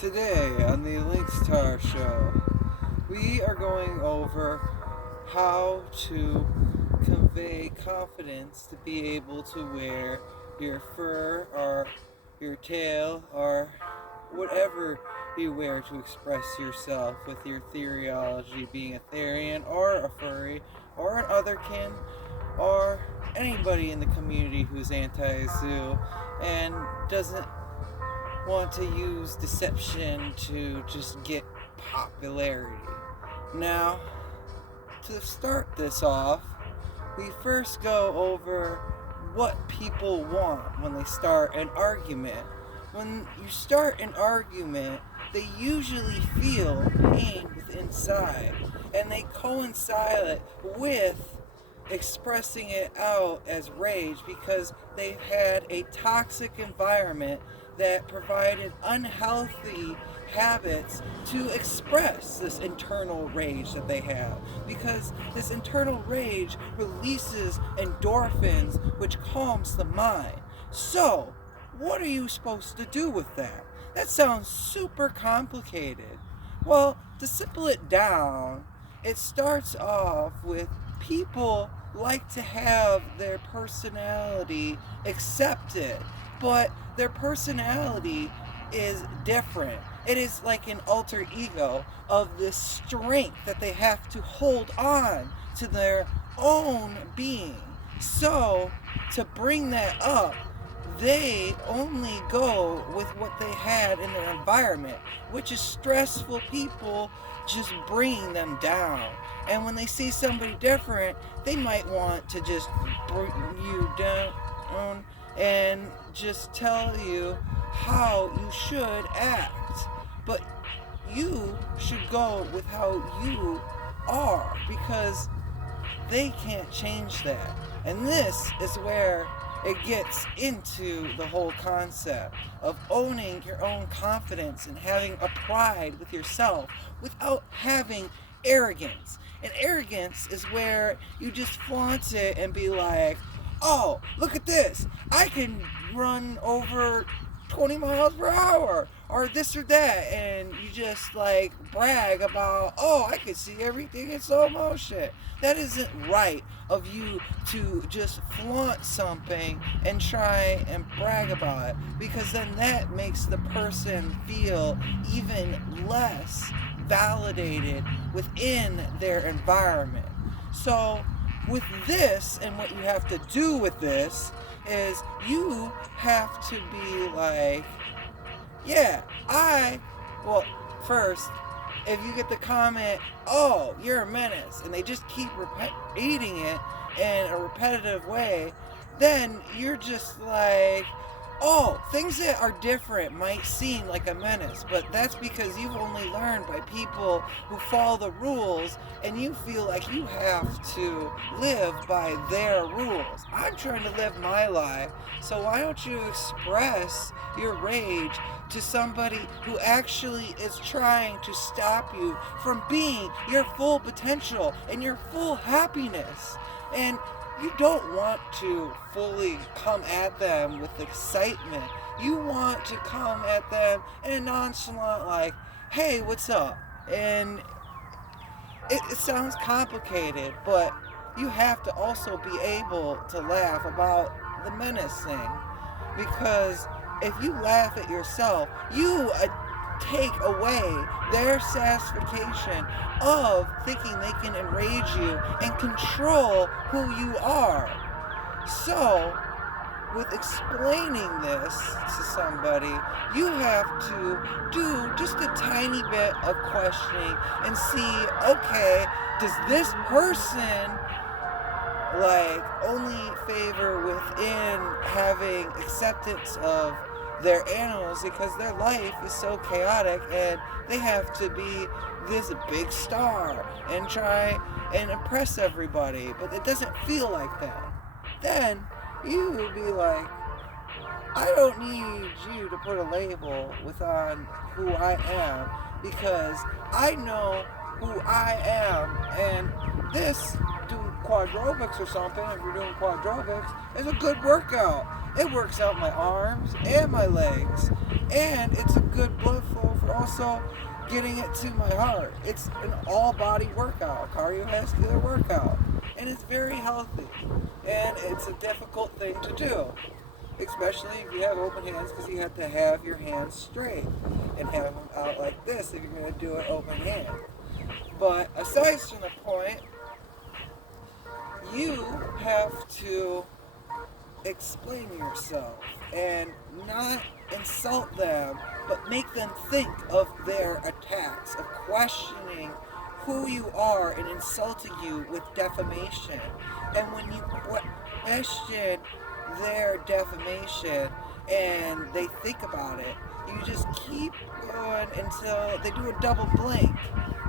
Today on the Elynxtra show, we are going over how to convey confidence to be able to wear your fur or your tail or whatever you wear to express yourself with your theoryology, being a therian or a furry or an otherkin or anybody in the community who's anti-zoo and doesn't want to use deception to just get popularity. Now, to start this off, we first go over what people want when they start an argument. When you start an argument, they usually feel pain within inside, and they coincide it with expressing it out as rage because they've had a toxic environment that provided unhealthy habits to express this internal rage that they have, because this internal rage releases endorphins, which calms the mind. So what are you supposed to do with that? That sounds super complicated. Well, to simple it down, it starts off with people like to have their personality accepted, but their personality is different. It is like an alter ego of this strength that they have to hold on to their own being. So, to bring that up, they only go with what they had in their environment, which is stressful people just bringing them down. And when they see somebody different, they might want to just bring you down and just tell you how you should act. But you should go with how you are, because they can't change that. And this is where it gets into the whole concept of owning your own confidence and having a pride with yourself without having arrogance. And arrogance is where you just flaunt it and be like, oh, look at this, I can run over 20 miles per hour or this or that, and you just like brag about, oh, I can see everything in slow motion. That isn't right of you to just flaunt something and try and brag about it, because then that makes the person feel even less validated within their environment. So with this, and what you have to do with this is you have to be like, yeah, well, first, if you get the comment, oh, you're a menace, and they just keep repeating it in a repetitive way, then you're just like, oh, things that are different might seem like a menace, but that's because you've only learned by people who follow the rules, and you feel like you have to live by their rules. I'm trying to live my life, so why don't you express your rage to somebody who actually is trying to stop you from being your full potential and your full happiness? And you don't want to fully come at them with excitement. You want to come at them in a nonchalant, like, hey, what's up? And it sounds complicated, but you have to also be able to laugh about the menace thing. Because if you laugh at yourself, you take away their satisfaction of thinking they can enrage you and control who you are. So, with explaining this to somebody, you have to do just a tiny bit of questioning and see, okay, does this person like only favor within having acceptance of their animals because their life is so chaotic and they have to be this big star and try and impress everybody, but it doesn't feel like that? Then you would be like, I don't need you to put a label on who I am, because I know who I am, and this doing quadrobics or something, if you're doing quadrobics, is a good workout. It works out my arms and my legs, and it's a good blood flow for also getting it to my heart. It's an all-body workout, cardiovascular workout, and it's very healthy. And it's a difficult thing to do, especially if you have open hands, because you have to have your hands straight and have them out like this if you're going to do it open hand. But aside from the point, you have to explain yourself and not insult them, but make them think of their attacks, of questioning who you are and insulting you with defamation. And when you question their defamation and they think about it, you just keep going until they do a double blink.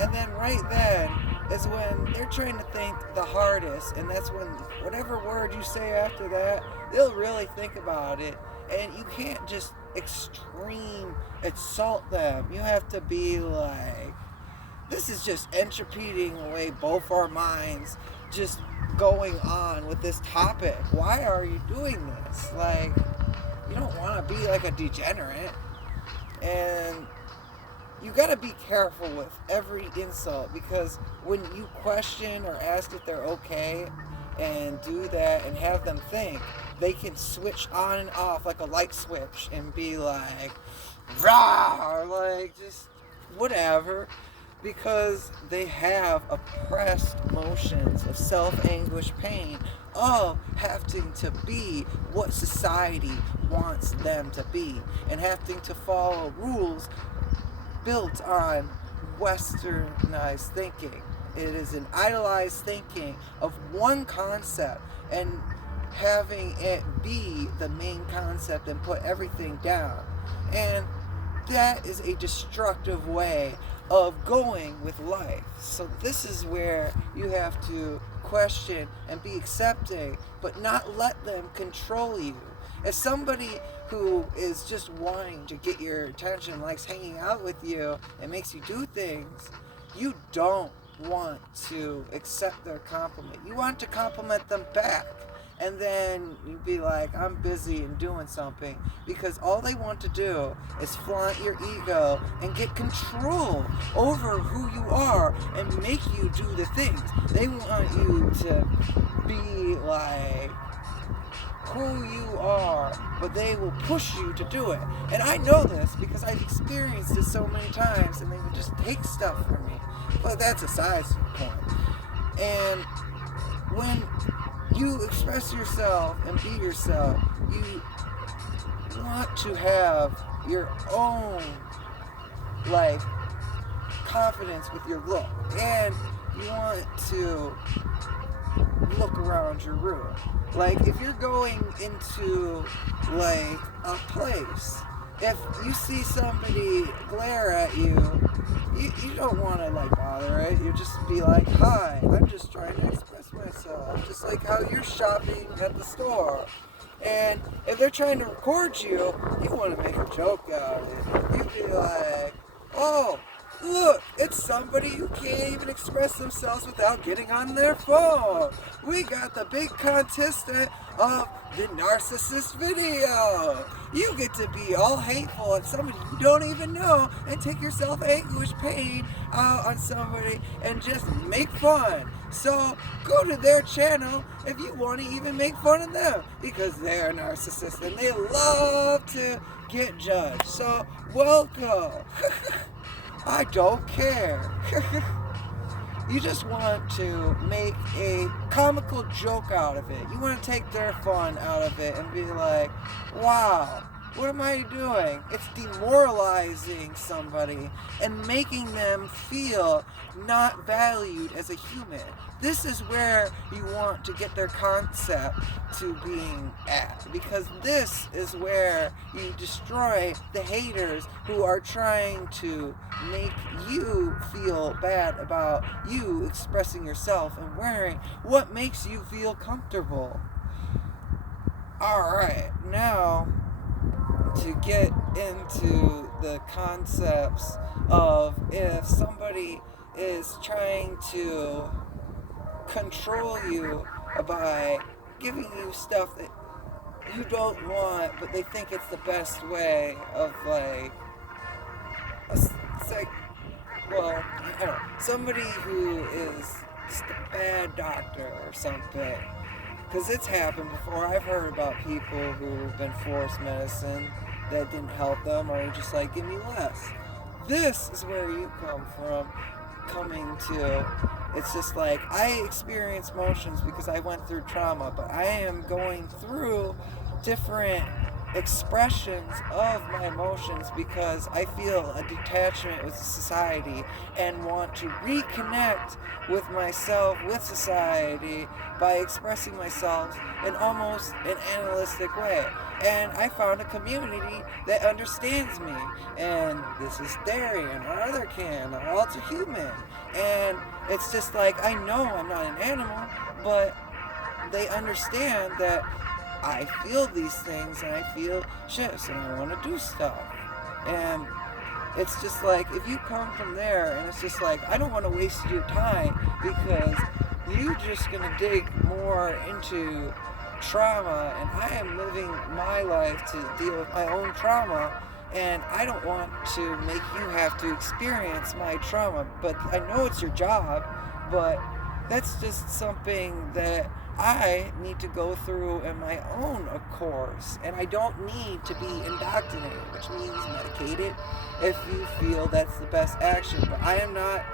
And then right then is when they're trying to think the hardest, and that's when whatever word you say after that, they'll really think about it. And you can't just extreme insult them. You have to be like, this is just entropying away both our minds, just going on with this topic. Why are you doing this? Like, you don't want to be like a degenerate. And you got to be careful with every insult, because when you question or ask if they're okay and do that and have them think, they can switch on and off like a light switch and be like, rah, or like just whatever, because they have oppressed emotions of self-anguish pain of having to be what society wants them to be and having to follow rules built on westernized thinking. It is an idolized thinking of one concept and having it be the main concept and put everything down. And that is a destructive way of going with life. So this is where you have to question and be accepting, but not let them control you. As somebody who is just wanting to get your attention, likes hanging out with you, and makes you do things, you don't want to accept their compliment. You want to compliment them back. And then you'd be like, I'm busy and doing something, because all they want to do is flaunt your ego and get control over who you are and make you do the things. They want you to be like who you are, but they will push you to do it. And I know this because I've experienced it so many times, and they would just take stuff from me. But that's a side point. And when you express yourself and be yourself, you want to have your own like confidence with your look, and you want to look around your room. Like if you're going into like a place, if you see somebody glare at you, you don't want to like bother it. You just be like, hi, I'm just trying to express myself, just like how you're shopping at the store. And if they're trying to record you, you want to make a joke out of it. You'd be like, oh, look, it's somebody who can't even express themselves without getting on their phone. We got the big contestant of the narcissist video. You get to be all hateful at somebody you don't even know and take your self-anguish pain out on somebody and just make fun. So go to their channel if you want to even make fun of them, because they're narcissists and they love to get judged. So welcome. I don't care. You just want to make a comical joke out of it. You want to take their fun out of it and be like, wow, what am I doing? It's demoralizing somebody and making them feel not valued as a human. This is where you want to get their concept to being at, because this is where you destroy the haters who are trying to make you feel bad about you expressing yourself and wearing what makes you feel comfortable. Alright, now to get into the concepts of if somebody is trying to control you by giving you stuff that you don't want, but they think it's the best way of like well, I don't know, somebody who is just a bad doctor or something. Because it's happened before. I've heard about people who've been forced medicine that didn't help them, or just like, give me less. This is where you come from, coming to. It's just like, I experience emotions because I went through trauma, but I am going through different expressions of my emotions because I feel a detachment with society and want to reconnect with myself, with society, by expressing myself in almost an analytic way. And I found a community that understands me. And this is Darian, or other Can, or Alter Human. And it's just like, I know I'm not an animal, but they understand that I feel these things and I feel shifts and I want to do stuff. And it's just like, if you come from there and it's just like, I don't want to waste your time because you're just going to dig more into trauma, and I am living my life to deal with my own trauma, and I don't want to make you have to experience my trauma. But I know it's your job, but that's just something that I need to go through in my own course, and I don't need to be indoctrinated, which means medicated, if you feel that's the best action. But I am not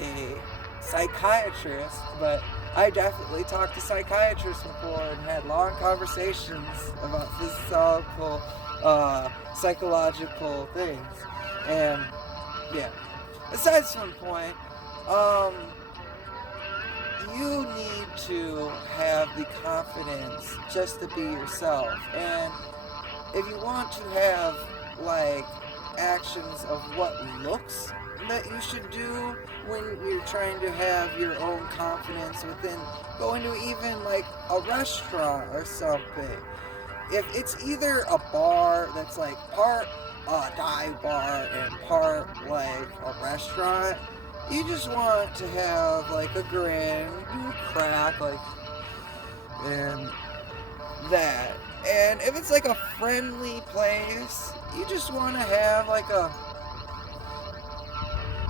a psychiatrist, but I definitely talked to psychiatrists before and had long conversations about physiological, psychological things. And yeah, besides from the point, you need to have the confidence just to be yourself. And if you want to have like actions of what looks that you should do when you're trying to have your own confidence within going to even like a restaurant or something. If it's either a bar that's like part dive bar and part like a restaurant, you just want to have like a grin, do a crack, like, and that. And if it's like a friendly place, you just want to have like a,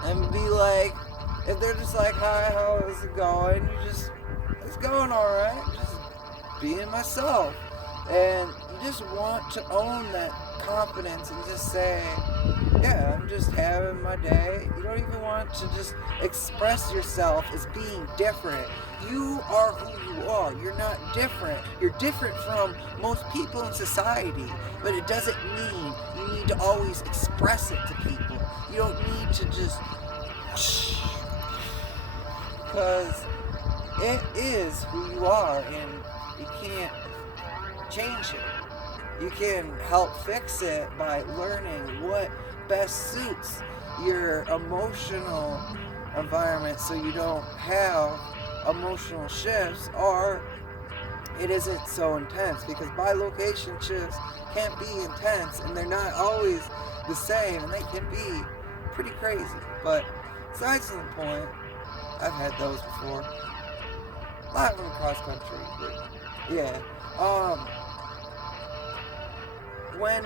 and be like, if they're just like, hi, how is it going? You just, it's going alright, just being myself. And you just want to own that confidence and just say, yeah, I'm just having my day. You don't even want to just express yourself as being different. You are who you are. You're not different. You're different from most people in society, but it doesn't mean you need to always express it to people. You don't need to just because it is who you are, and you can't change it. You can help fix it by learning what best suits your emotional environment so you don't have emotional shifts, or it isn't so intense, because bilocation shifts can't be intense and they're not always the same, and they can be pretty crazy. But besides the point, I've had those before. A lot of them cross country, but yeah. When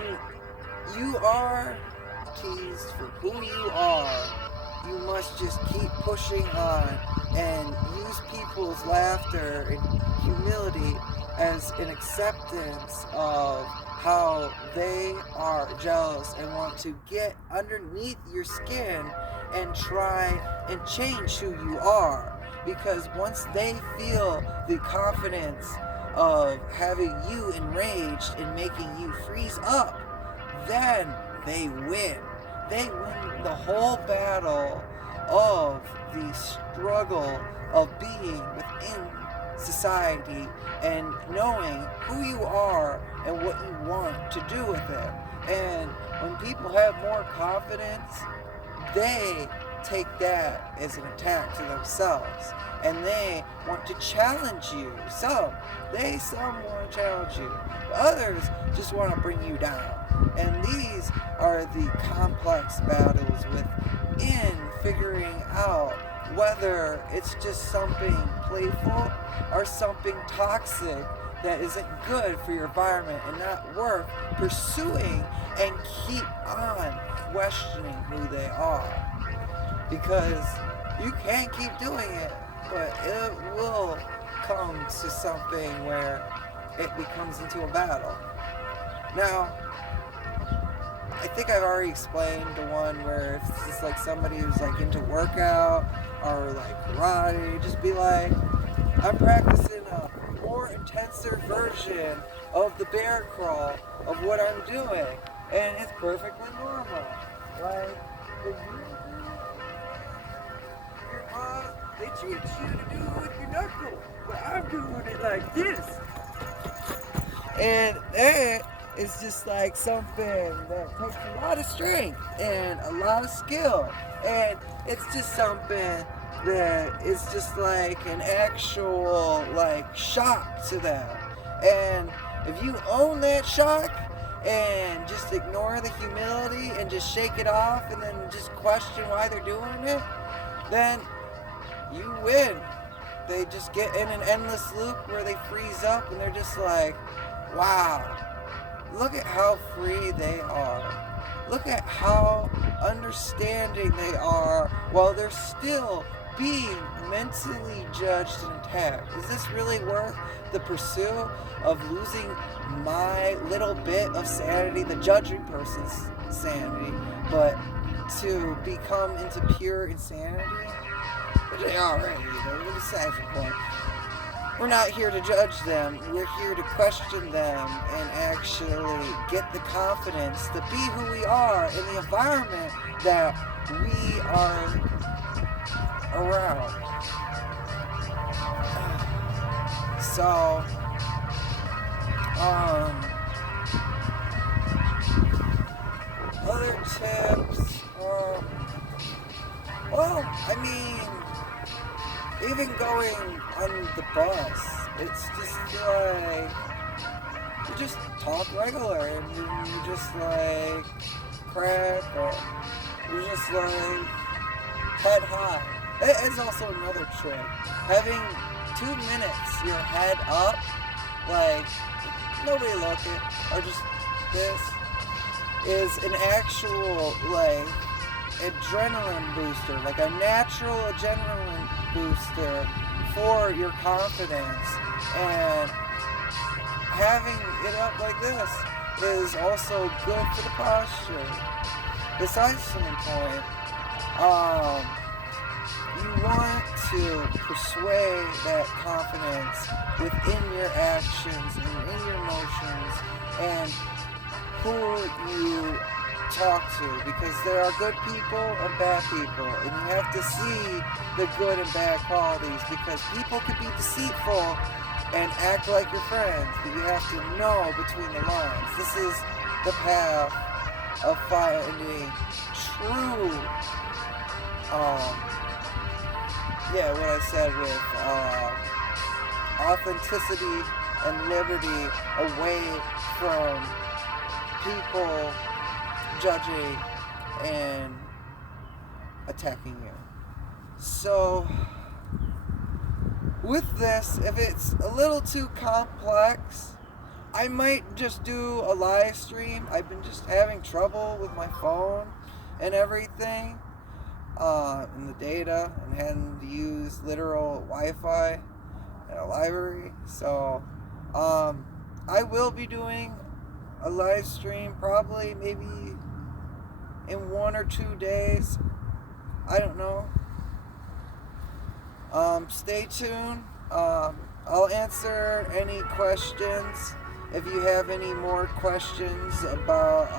you are teased for who you are, you must just keep pushing on and use people's laughter and humility as an acceptance of how they are jealous and want to get underneath your skin and try and change who you are. Because once they feel the confidence of having you enraged and making you freeze up, then they win. They win the whole battle of the struggle of being within society and knowing who you are and what you want to do with it. And when people have more confidence, they take that as an attack to themselves, and they want to challenge you. Some want to challenge you. Others just want to bring you down. And these are the complex battles within figuring out whether it's just something playful or something toxic that isn't good for your environment and not worth pursuing, and keep on questioning who they are. because you can keep doing it, but it will come to something where it becomes into a battle. Now, I think I've already explained the one where it's just like somebody who's like into workout or like karate, just be like, I'm practicing a more intensive version of the bear crawl of what I'm doing, and it's perfectly normal. Like, if you do your mom, they teach you to do it with your knuckle, but I'm doing it like this. And that is just like something that takes a lot of strength and a lot of skill. And it's just something that is just like an actual like shock to them. And if you own that shock and just ignore the humility and just shake it off and then just question why they're doing it, then you win. They just get in an endless loop where they freeze up and they're just like, wow, look at how free they are. Look at how understanding they are while they're still being mentally judged and attacked. Is this really worth the pursuit of losing my little bit of sanity, the judging person's sanity, but to become into pure insanity? Alright, besides the point. We're not here to judge them. We're here to question them and actually get the confidence to be who we are in the environment that we are around. So, other tips, well, I mean, even going on the bus, it's just like, you just talk regular and you just like crack or you just like head high. That is also another trick. Having 2 minutes, your head up, like nobody looking, or just this, is an actual like adrenaline booster, like a natural adrenaline booster for your confidence. And having it up like this is also good for the posture. Besides the point, you want to persuade that confidence within your actions and in your emotions and who you talk to, because there are good people and bad people, and you have to see the good and bad qualities, because people can be deceitful and act like your friends, but you have to know between the lines. This is the path of finding true what I said with authenticity and liberty away from people judging and attacking you. So with this, if it's a little too complex, I might just do a live stream. I've been just having trouble with my phone and everything, and the data, and having to use literal Wi-Fi at a library. So I will be doing a live stream probably maybe in 1 or 2 days. I don't know. Stay tuned. I'll answer any questions. If you have any more questions about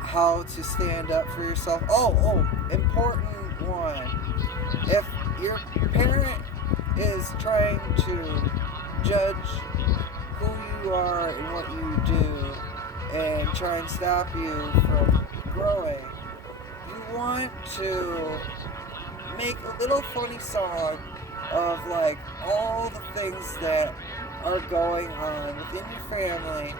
how to stand up for yourself. Oh, important one. If your parent is trying to judge who you are and what you do and try and stop you from growing, you want to make a little funny song of like all the things that are going on within your family,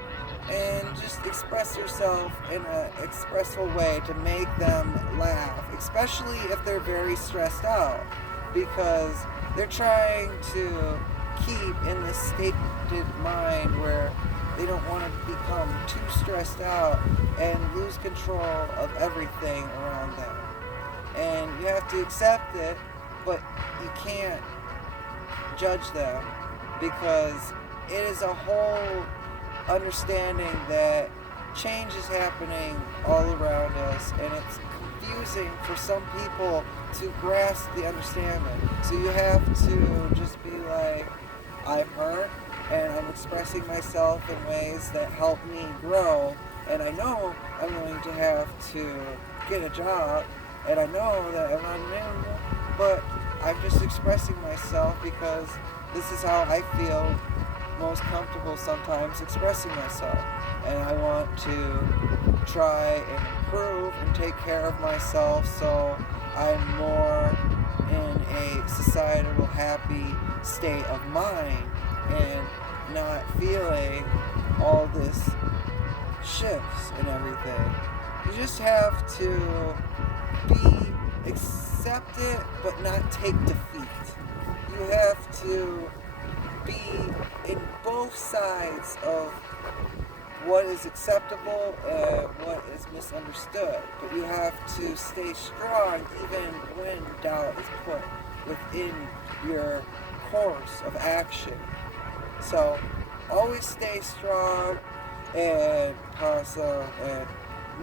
and just express yourself in an expressive way to make them laugh, especially if they're very stressed out, because they're trying to keep in this stated mind where they don't want to become too stressed out and lose control of everything around them. and you have to accept it, but you can't judge them because it is a whole understanding that change is happening all around us, and it's confusing for some people to grasp the understanding. So you have to just be like, I'm hurt and I'm expressing myself in ways that help me grow, and I know I'm going to have to get a job, and I know that I'm unmarried, but I'm just expressing myself because this is how I feel most comfortable sometimes expressing myself. And I want to try and improve and take care of myself so I'm more in a societal happy state of mind and not feeling all this shifts and everything. You just have to be accepted but not take defeat. You have to be in both sides of what is acceptable and what is misunderstood. But you have to stay strong even when doubt is put within your course of action. So always stay strong and positive, and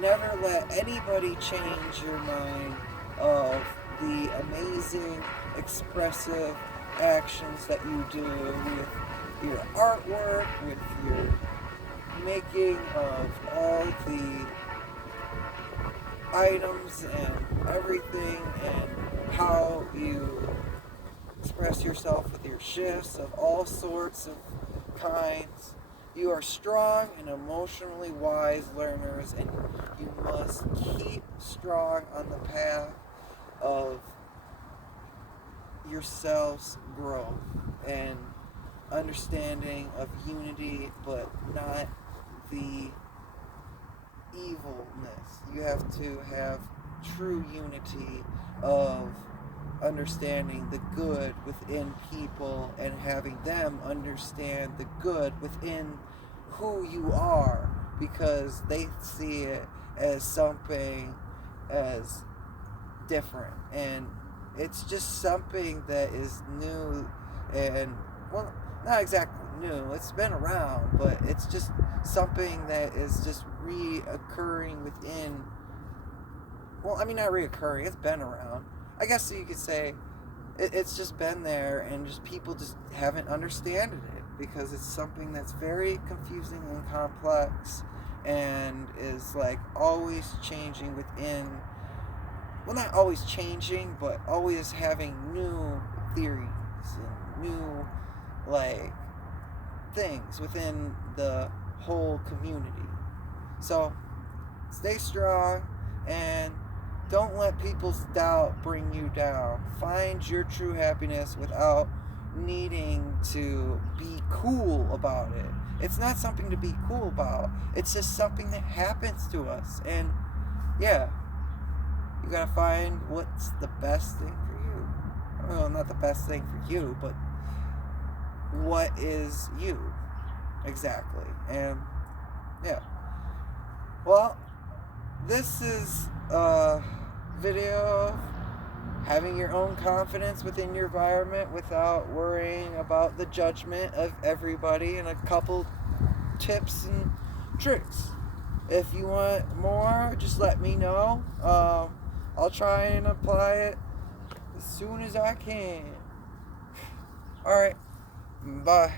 never let anybody change your mind of the amazing, expressive actions that you do with your artwork, with your making of all the items and everything, and how you express yourself with your shifts of all sorts of kinds. You are strong and emotionally wise learners, and you must keep strong on the path of yourselves growth and understanding of unity, but not the evilness. You have to have true unity of understanding the good within people and having them understand the good within who you are, because they see it as something as different, and it's just something that is new and, well, not exactly new, it's been around, but it's just something that is just reoccurring within, well, I mean, not reoccurring, it's been around, I guess you could say. It's just been there, and just people just haven't understood it because it's something that's very confusing and complex, and is like always changing within, well, not always changing, but always having new theories and new, like, things within the whole community. So stay strong and don't let people's doubt bring you down. Find your true happiness without needing to be cool about it. It's not something to be cool about. It's just something that happens to us. And yeah, you gotta find what's the best thing for you. Well, not the best thing for you, but what is you exactly. And yeah. Well, this is a video of having your own confidence within your environment without worrying about the judgment of everybody, and a couple tips and tricks. If you want more, just let me know. I'll try and apply it as soon as I can. Alright, bye.